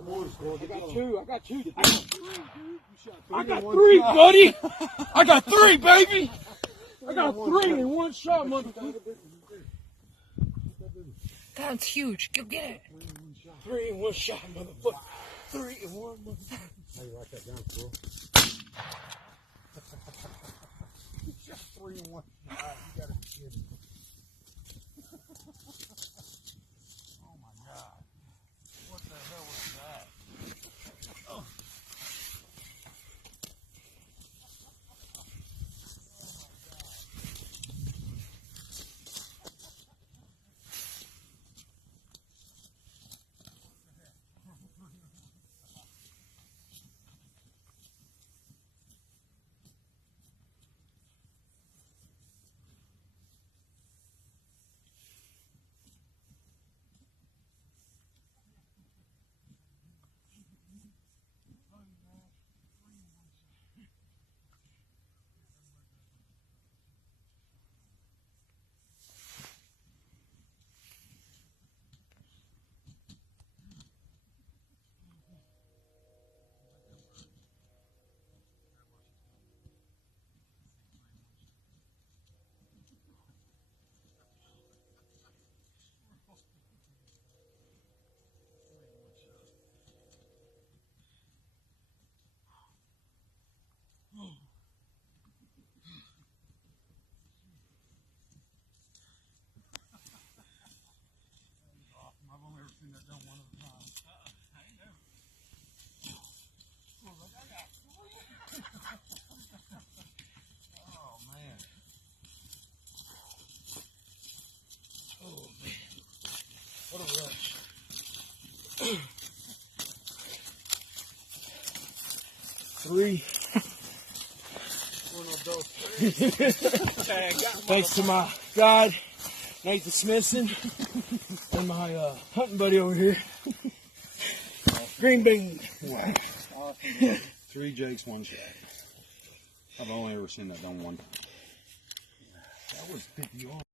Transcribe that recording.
I got two. I got three, buddy. I got three, baby. I got three in one shot, motherfucker. That's huge. Go get it. 3 in 1 shot, motherfucker. 3 in 1, motherfucker. How you write that down, bro? Just 3 in 1 shot. You gotta be kidding me. Oh my God. What the hell was that? Oh. I've only ever seen that done one at a time. I know. Oh, man. Oh, man. What a rush. 3. Thanks to my guide, Nathan Smithson, and my hunting buddy over here, Green Bean. Wow. Awesome. 3 jakes, 1 shot. I've only ever seen that done one time. That was 50 yards.